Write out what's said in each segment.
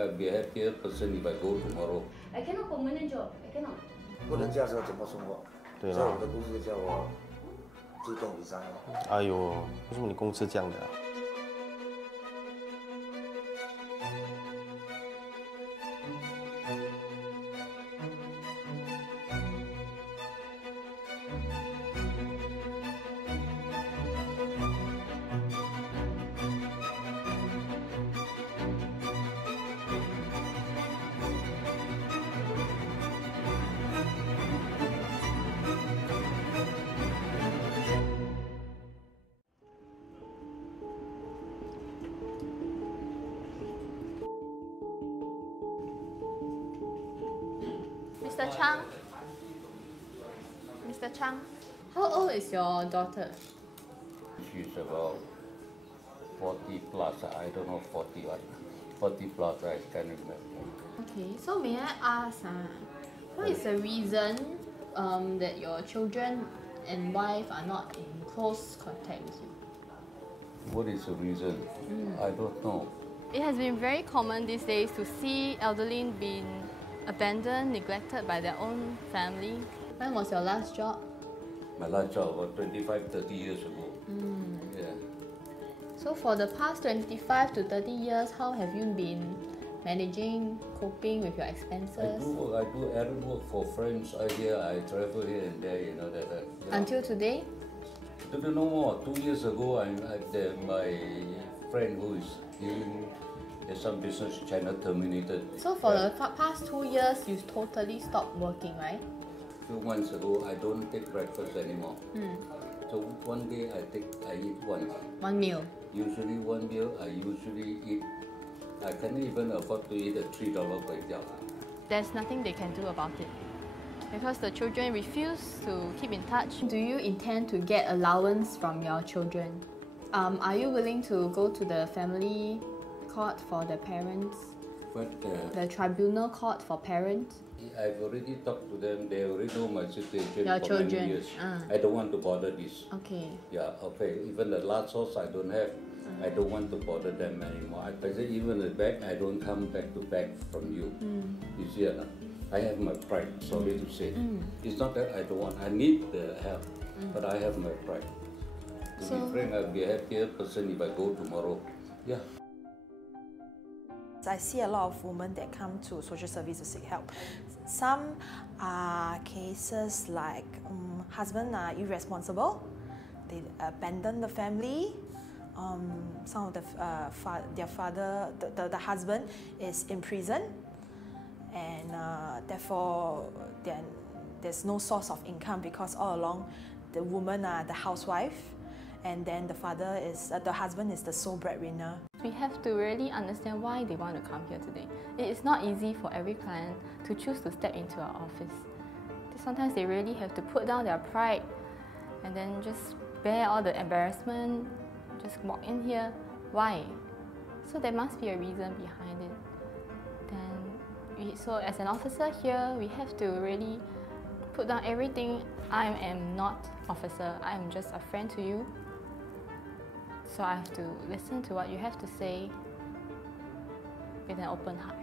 I'll be a happier person if I go tomorrow. I cannot permanent job. I cannot. 不能这样说怎么生活？对啦所以我的公司叫我自动离开。哎呦，为什么你公司这样的啊？ Mr. Chang. Mr. Chang, how old is your daughter? She's about 40 plus. I don't know 40 what. 40 plus, I can't remember. Okay, so may I ask, what is the reason that your children and wife are not in close contact with you? What is the reason? I don't know. It has been very common these days to see elderly being abandoned, neglected by their own family. When was your last job? My last job was 25, 30 years ago. Yeah. So for the past 25 to 30 years, how have you been managing, coping with your expenses? I do errand work for friends here. I travel here and there, you know that. Until today? I don't know more. 2 years ago, my friend who is doing some business in China terminated. So for the past 2 years, you totally stopped working, right? A few months ago, I don't take breakfast anymore. So one day I eat once. One meal. Usually one meal, I usually eat. I can't even afford to eat a $3 kway teow. There's nothing they can do about it because the children refuse to keep in touch. Do you intend to get allowance from your children? Are you willing to go to the family court for the parents? But The tribunal court for parents? I've already talked to them. They already know my situation Your for children. many years. I don't want to bother this. Okay. Yeah, okay. Even the last house I don't have. I don't want to bother them anymore. I say even the back, I don't come back to beg from you. You see, I have my pride. Sorry to say. It's not that I don't want. I need the help, but I have my pride. To be frank, I'll be a happier person if I go tomorrow. Yeah. I see a lot of women that come to social service to seek help. Some are cases like husbands are irresponsible, they abandon the family. Some of their father, the husband is in prison, and therefore then there's no source of income because all along the woman are the housewife, and then the husband is the sole breadwinner. We have to really understand why they want to come here today. It is not easy for every client to choose to step into our office. Sometimes they really have to put down their pride and then just bear all the embarrassment, just walk in here. Why? So there must be a reason behind it. So as an officer here, we have to really put down everything. I am not officer, I am just a friend to you. So I have to listen to what you have to say with an open heart.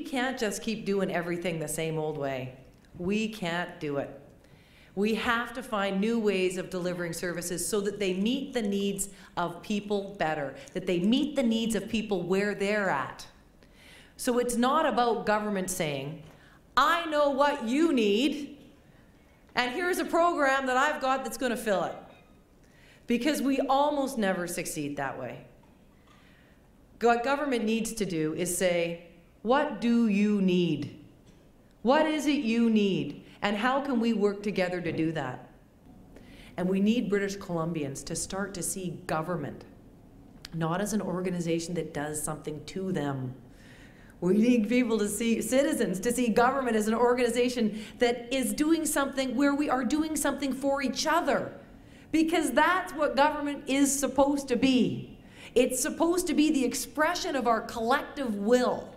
we can't just keep doing everything the same old way. We can't do it. We have to find new ways of delivering services so that they meet the needs of people better, that they meet the needs of people where they're at. So it's not about government saying, I know what you need, and here's a program that I've got that's going to fill it. Because we almost never succeed that way. What government needs to do is say, what do you need? What is it you need? And how can we work together to do that? And we need British Columbians to start to see government not as an organization that does something to them. We need people to see, citizens, to see government as an organization that is doing something where we are doing something for each other. Because that's what government is supposed to be. It's supposed to be the expression of our collective will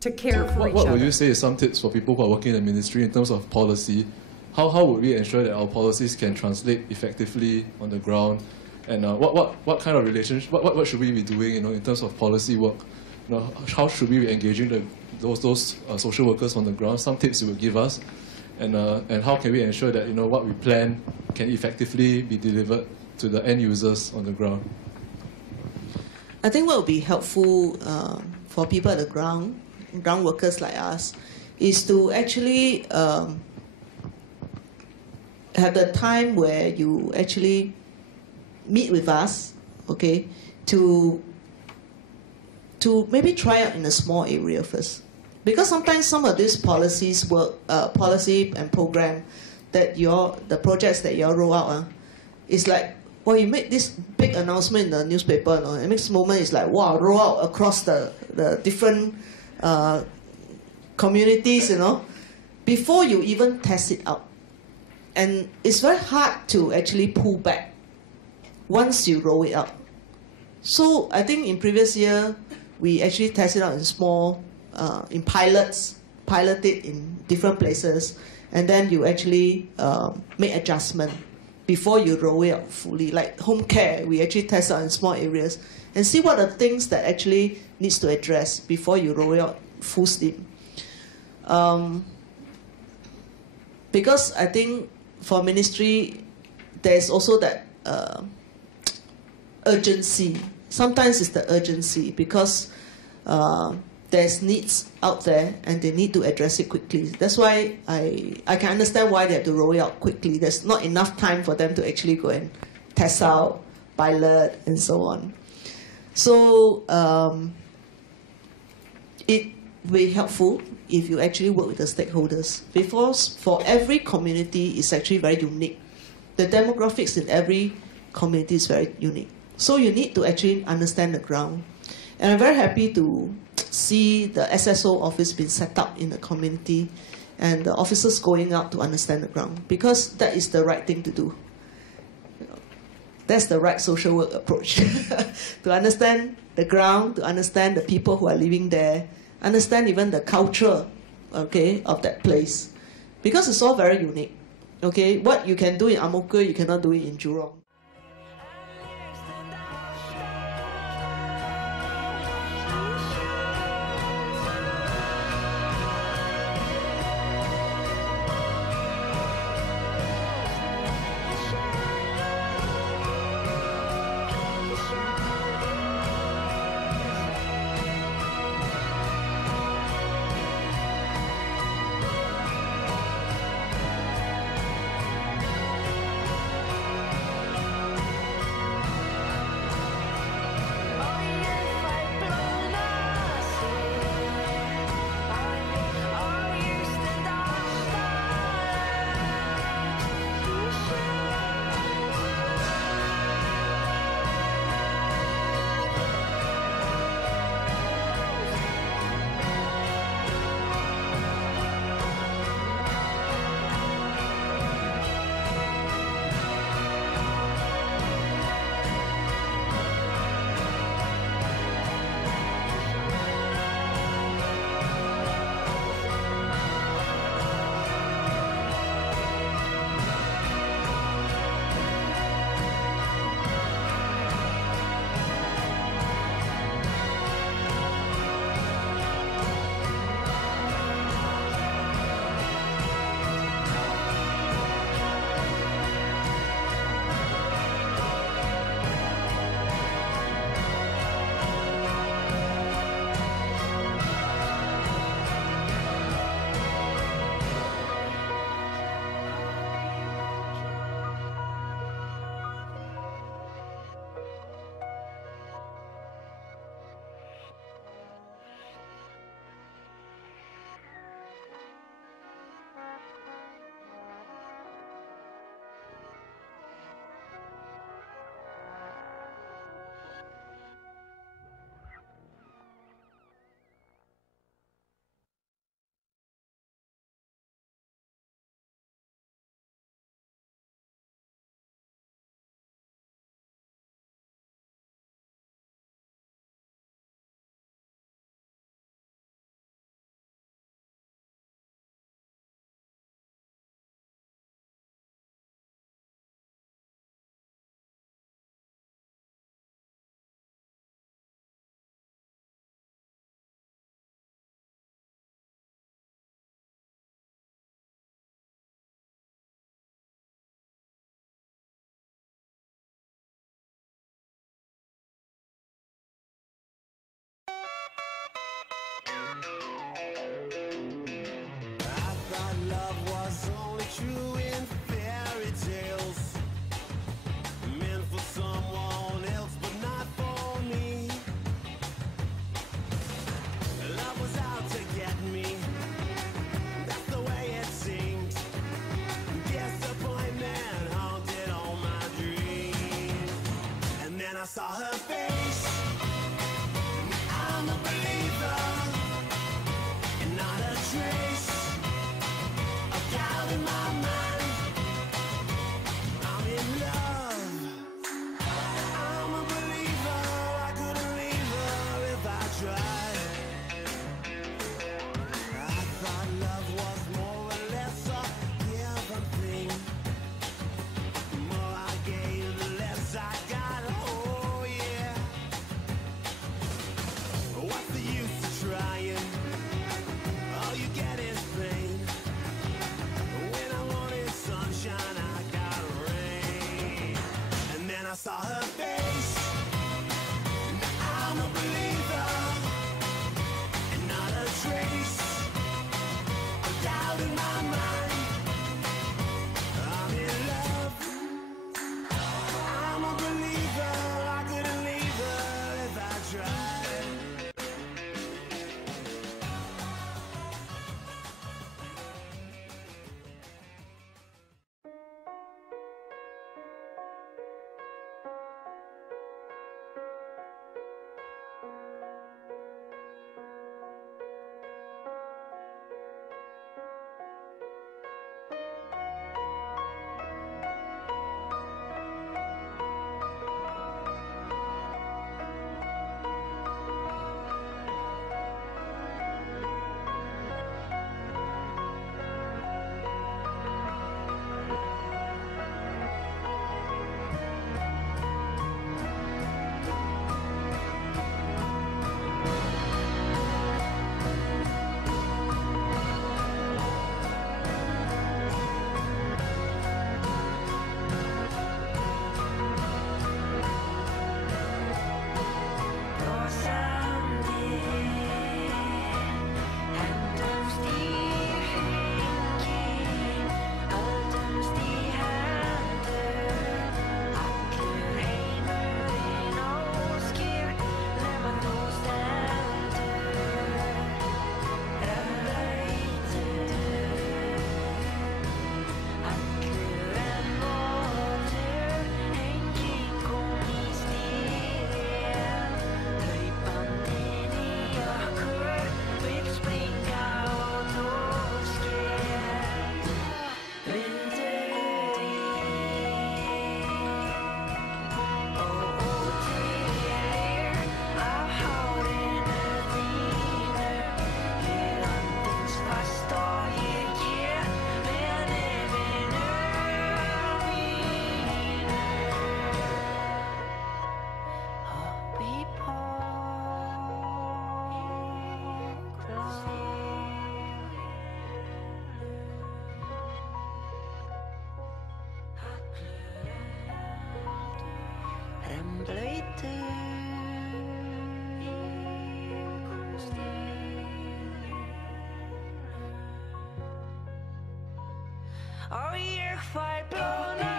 to care for each other. What would you say is some tips for people who are working in the ministry in terms of policy? How would we ensure that our policies can translate effectively on the ground? And what kind of relationship, what should we be doing, in terms of policy work? How should we be engaging those social workers on the ground? Some tips you would give us, and how can we ensure that what we plan can effectively be delivered to the end users on the ground? I think what would be helpful for people at the ground workers like us, is to actually have the time where you actually meet with us, okay, to maybe try out in a small area first. Because sometimes some of these policy and program that the projects that you roll out, it's like, well, you make this big announcement in the newspaper, and the next moment it's like, wow, roll out across the different communities, before you even test it out. And it's very hard to actually pull back once you roll it out. So I think in previous year, we actually tested out in small, in pilot it in different places, and then you actually make adjustment before you roll it out fully. Like home care, we actually test out in small areas and see what are the things that actually needs to address before you roll it out full steam. Because I think for ministry, there's also that urgency. Sometimes it's the urgency because there's needs out there and they need to address it quickly. That's why I can understand why they have to roll it out quickly. There's not enough time for them to actually go and test out, pilot, and so on. So it will be helpful if you actually work with the stakeholders. Because for every community, it's actually very unique. The demographics in every community is very unique. So you need to actually understand the ground. And I'm very happy to see the SSO office being set up in the community and the officers going out to understand the ground, because that is the right thing to do. That's the right social work approach. To understand the ground, to understand the people who are living there, understand even the culture, okay, of that place. Because it's all very unique. Okay, what you can do in Ang Mo Kio, you cannot do it in Jurong. Oh, you're quite blown up.